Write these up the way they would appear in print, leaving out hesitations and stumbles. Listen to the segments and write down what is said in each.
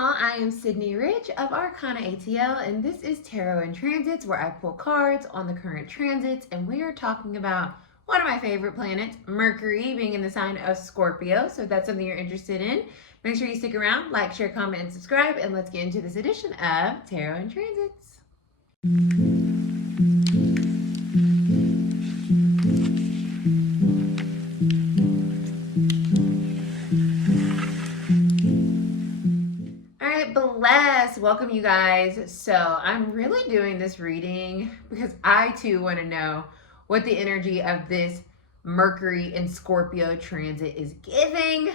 y'all, I am Cidnee Rich of Arcana ATL, and this is Tarot and Transits, where I pull cards on the current transits, and we are talking about one of my favorite planets, Mercury, being in the sign of Scorpio. So if that's something you're interested in, make sure you stick around, like, share, comment, and subscribe, and let's get into this edition of Tarot and Transits. Welcome you guys. So I'm really doing this reading because I too want to know what the energy of this Mercury and Scorpio transit is giving.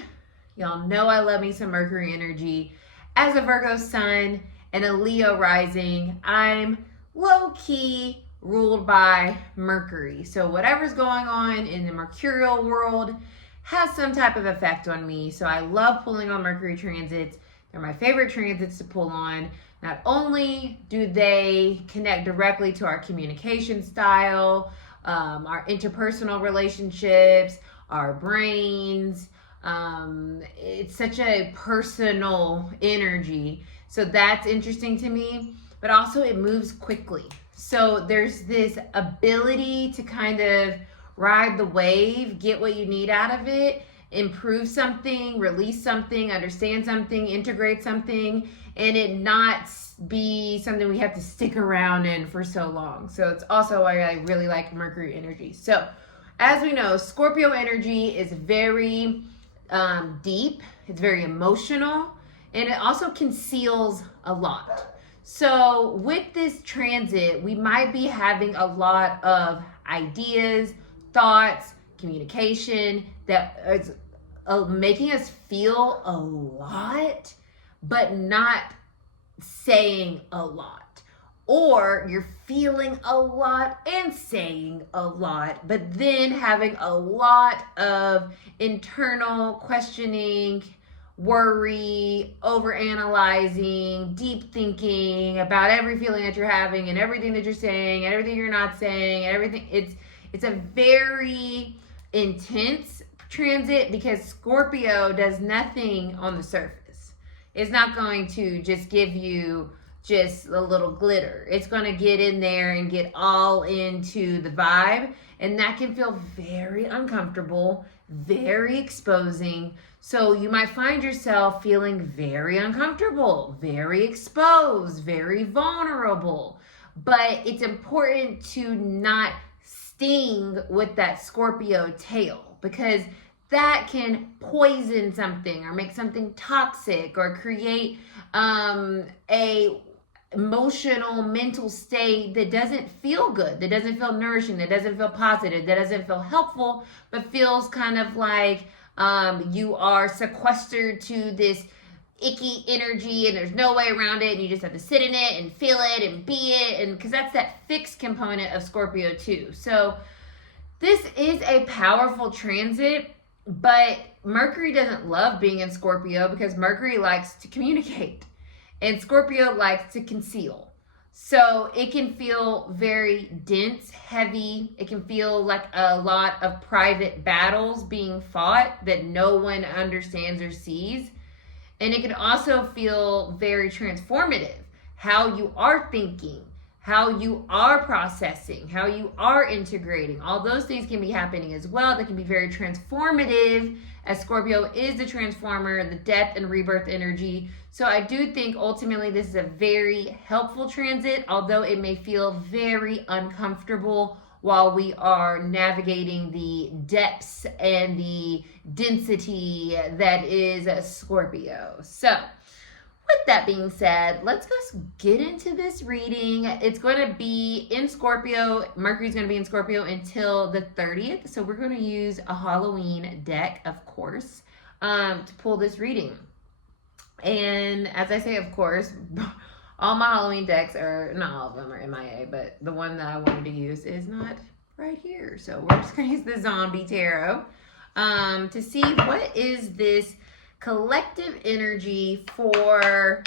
Y'all know I love me some Mercury energy. As a Virgo sun and a Leo rising, I'm low-key ruled by Mercury. So whatever's going on in the mercurial world has some type of effect on me. So I love pulling on Mercury transits. They're my favorite transits to pull on. Not only do they connect directly to our communication style, our interpersonal relationships, our brains. It's such a personal energy. So that's interesting to me, but also it moves quickly. So there's this ability to kind of ride the wave, get what you need out of it, improve something, release something, understand something, integrate something, and it not be something we have to stick around in for so long. So it's also why I really like Mercury energy. So as we know, Scorpio energy is very deep, it's very emotional, and it also conceals a lot. So with this transit, we might be having a lot of ideas, thoughts, communication that is making us feel a lot, but not saying a lot. Or you're feeling a lot and saying a lot, but then having a lot of internal questioning, worry, overanalyzing, deep thinking about every feeling that you're having and everything that you're saying and everything you're not saying and everything. It's a very intense transit because Scorpio does nothing on the surface. It's not going to just give you just a little glitter. It's going to get in there and get all into the vibe, and that can feel very uncomfortable, very exposing. So you might find yourself feeling very uncomfortable, very exposed, very vulnerable. But it's important to not sting with that Scorpio tail, because that can poison something or make something toxic or create a emotional mental state that doesn't feel good, that doesn't feel nourishing, that doesn't feel positive, that doesn't feel helpful, but feels kind of like you are sequestered to this icky energy and there's no way around it, and you just have to sit in it and feel it and be it, and because that's that fixed component of Scorpio too. So this is a powerful transit, but Mercury doesn't love being in Scorpio because Mercury likes to communicate and Scorpio likes to conceal. So it can feel very dense, heavy. It can feel like a lot of private battles being fought that no one understands or sees. And it can also feel very transformative. How you are thinking, how you are processing, how you are integrating. All those things can be happening as well. That can be very transformative, as Scorpio is the transformer, the death and rebirth energy. So I do think ultimately this is a very helpful transit, although it may feel very uncomfortable while we are navigating the depths and the density that is Scorpio. So with that being said, let's just get into this reading. It's going to be in Scorpio. Mercury's going to be in Scorpio until the 30th. So we're going to use a Halloween deck, of course, to pull this reading. And as I say, of course, all my Halloween decks are, not all of them are MIA, but the one that I wanted to use is not right here. So we're just going to use the Zombie Tarot to see what is this collective energy for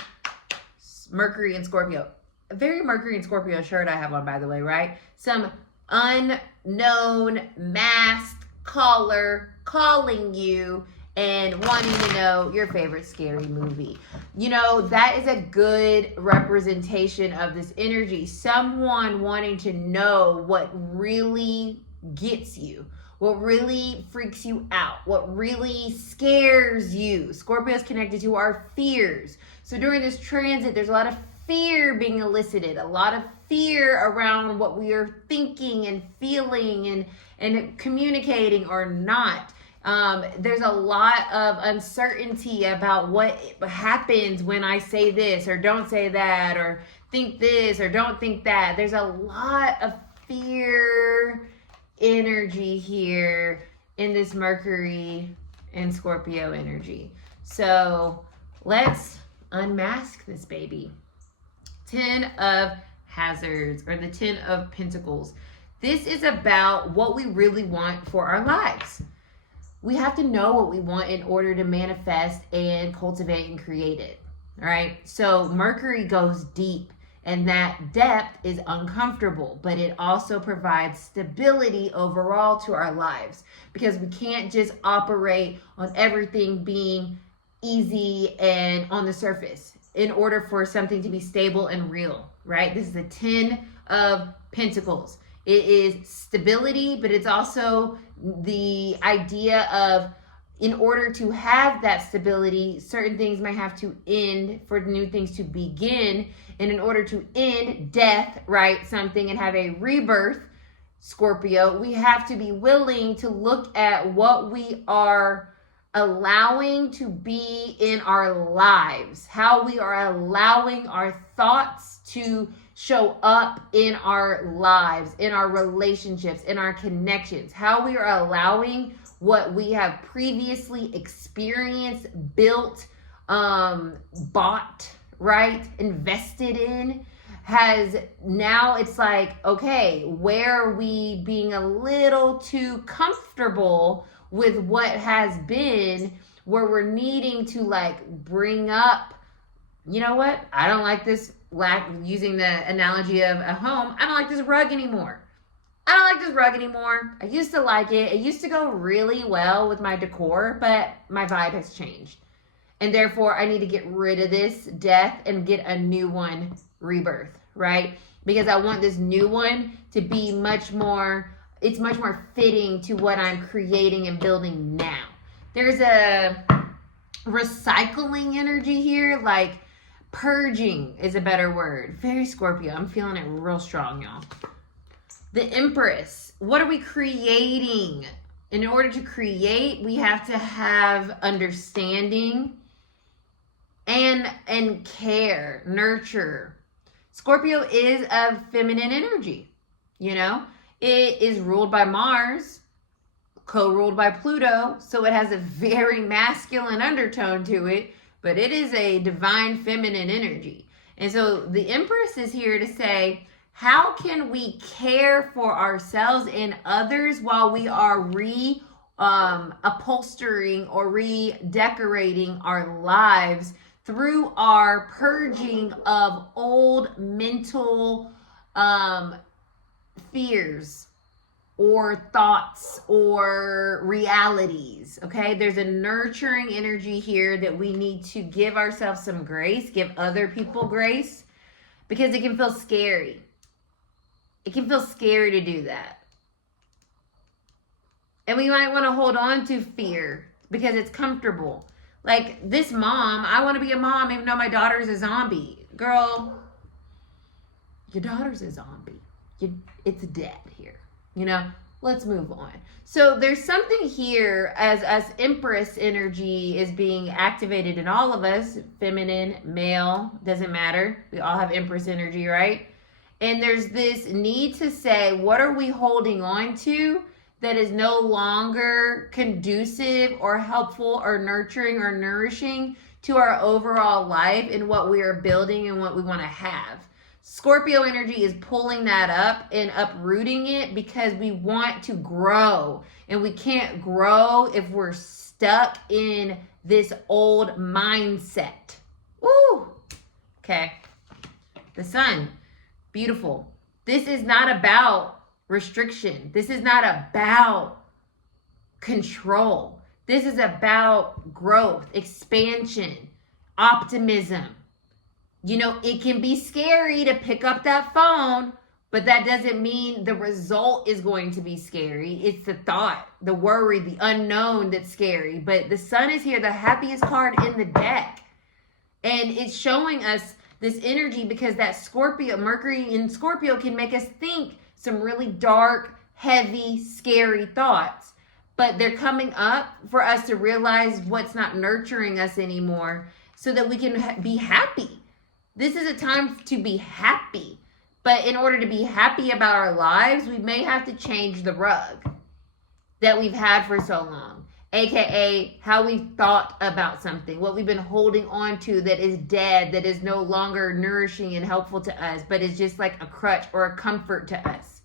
Mercury and Scorpio. A very Mercury and Scorpio shirt I have on, by the way, right? Some unknown masked caller calling you and wanting to know your favorite scary movie. You know, that is a good representation of this energy. Someone wanting to know what really gets you, what really freaks you out, what really scares you. Scorpio is connected to our fears. So during this transit, there's a lot of fear being elicited, a lot of fear around what we are thinking and feeling and communicating or not. There's a lot of uncertainty about what happens when I say this or don't say that, or think this or don't think that. There's a lot of fear energy here in this Mercury and Scorpio energy. So let's unmask this baby. 10 of Hazards, or the 10 of Pentacles. This is about what we really want for our lives. We have to know what we want in order to manifest and cultivate and create it. All right. So Mercury goes deep, and that depth is uncomfortable, but it also provides stability overall to our lives, because we can't just operate on everything being easy and on the surface in order for something to be stable and real, right? This is a 10 of Pentacles. It is stability, but it's also the idea of, in order to have that stability, certain things might have to end for new things to begin. And in order to end death, right, something, and have a rebirth, Scorpio, we have to be willing to look at what we are allowing to be in our lives, how we are allowing our thoughts to show up in our lives, in our relationships, in our connections, how we are allowing what we have previously experienced, built, bought, right, invested in, has now, it's like, okay, where are we being a little too comfortable with what has been, where we're needing to like bring up, you know what, I don't like this, using the analogy of a home, I don't like this rug anymore. I don't like this rug anymore. I used to like it. It used to go really well with my decor, but my vibe has changed. And therefore, I need to get rid of this death and get a new one, rebirth, right? Because I want this new one to be much more, it's much more fitting to what I'm creating and building now. There's a recycling energy here, like purging is a better word. Very Scorpio. I'm feeling it real strong, y'all. The Empress. What are we creating? In order to create, we have to have understanding and care, nurture. Scorpio is of feminine energy, you know? It is ruled by Mars, co-ruled by Pluto, so it has a very masculine undertone to it, but it is a divine feminine energy. And so the Empress is here to say, how can we care for ourselves and others while we are upholstering or redecorating our lives through our purging of old mental fears or thoughts or realities, okay? There's a nurturing energy here that we need to give ourselves some grace, give other people grace, because it can feel scary. It can feel scary to do that. And we might want to hold on to fear because it's comfortable. Like this mom, I want to be a mom even though my daughter's a zombie. Girl, your daughter's a zombie. It's dead here. You know, let's move on. So there's something here as Empress energy is being activated in all of us, feminine, male, doesn't matter. We all have Empress energy, right? And there's this need to say, what are we holding on to that is no longer conducive or helpful or nurturing or nourishing to our overall life and what we are building and what we want to have. Scorpio energy is pulling that up and uprooting it because we want to grow, and we can't grow if we're stuck in this old mindset. Woo! Okay. The Sun. Beautiful. This is not about restriction. This is not about control. This is about growth, expansion, optimism. You know, it can be scary to pick up that phone, but that doesn't mean the result is going to be scary. It's the thought, the worry, the unknown that's scary. But the sun is here, the happiest card in the deck. And it's showing us this energy because that Scorpio, Mercury in Scorpio can make us think some really dark, heavy, scary thoughts. But they're coming up for us to realize what's not nurturing us anymore so that we can be happy. This is a time to be happy. But in order to be happy about our lives, we may have to change the rug that we've had for so long. AKA how we've thought about something, what we've been holding on to that is dead, that is no longer nourishing and helpful to us, but is just like a crutch or a comfort to us.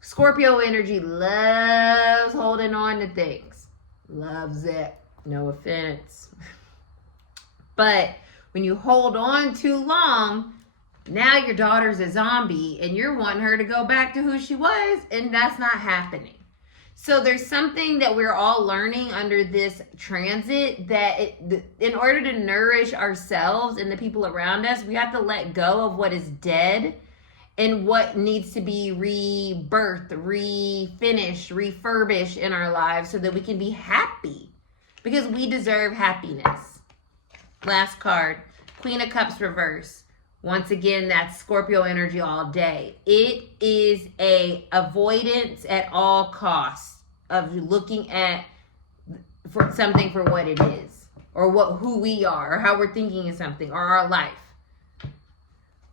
Scorpio energy loves holding on to things. Loves it. No offense. But when you hold on too long, now your daughter's a zombie and you're wanting her to go back to who she was, and that's not happening. So there's something that we're all learning under this transit that in order to nourish ourselves and the people around us, we have to let go of what is dead and what needs to be rebirthed, refinished, refurbished in our lives so that we can be happy because we deserve happiness. Last card, Queen of Cups reverse. Once again, that's Scorpio energy all day. It is a avoidance at all costs of looking at for something for what it is or who we are or how we're thinking of something or our life.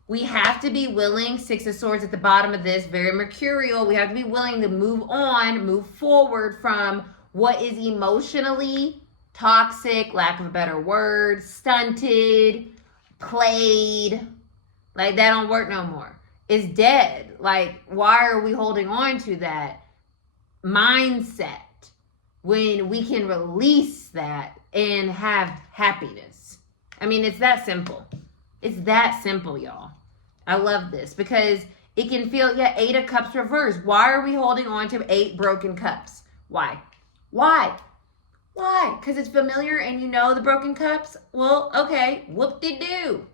We have to be willing, Six of Swords at the bottom of this, very mercurial. We have to be willing to move on, move forward from what is emotionally toxic, lack of a better word, stunted, played. Like, that don't work no more. It's dead. Like, why are we holding on to that mindset when we can release that and have happiness? I mean, it's that simple. It's that simple, y'all. I love this because it can feel, Eight of Cups reversed. Why are we holding on to 8 broken cups? Why? Why? Because it's familiar and you know the broken cups? Well, okay, whoop-de-doo.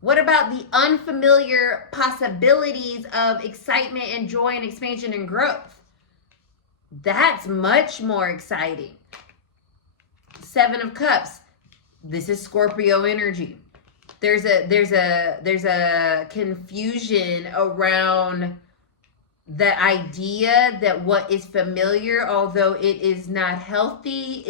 What about the unfamiliar possibilities of excitement and joy and expansion and growth? That's much more exciting. 7 of Cups. This is Scorpio energy. There's a confusion around the idea that what is familiar, although it is not healthy,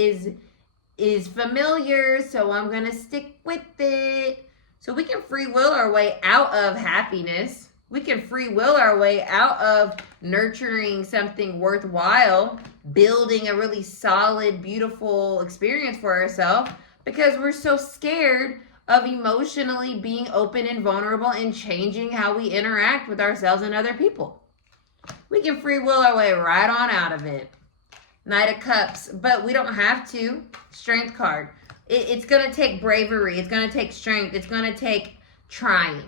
is familiar, so I'm going to stick with it. So we can free will our way out of happiness. We can free will our way out of nurturing something worthwhile, building a really solid, beautiful experience for ourselves because we're so scared of emotionally being open and vulnerable and changing how we interact with ourselves and other people. We can free will our way right on out of it. Knight of Cups, but we don't have to. Strength card. It's going to take bravery. It's going to take strength. It's going to take trying.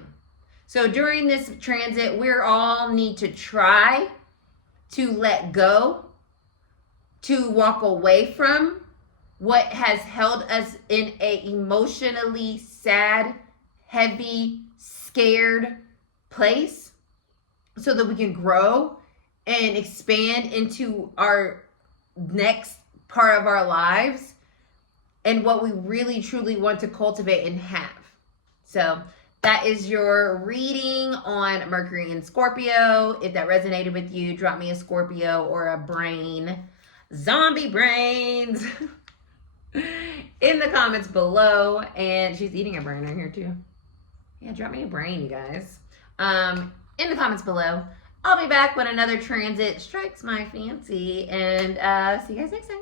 So during this transit, we all need to try to let go, to walk away from what has held us in a emotionally sad, heavy, scared place so that we can grow and expand into our next part of our lives and what we really truly want to cultivate and have. So that is your reading on Mercury and Scorpio. If that resonated with you, drop me a Scorpio or a brain, zombie brains, in the comments below. And she's eating a brain right here too. Yeah, drop me a brain, you guys. In the comments below. I'll be back when another transit strikes my fancy. And see you guys next time.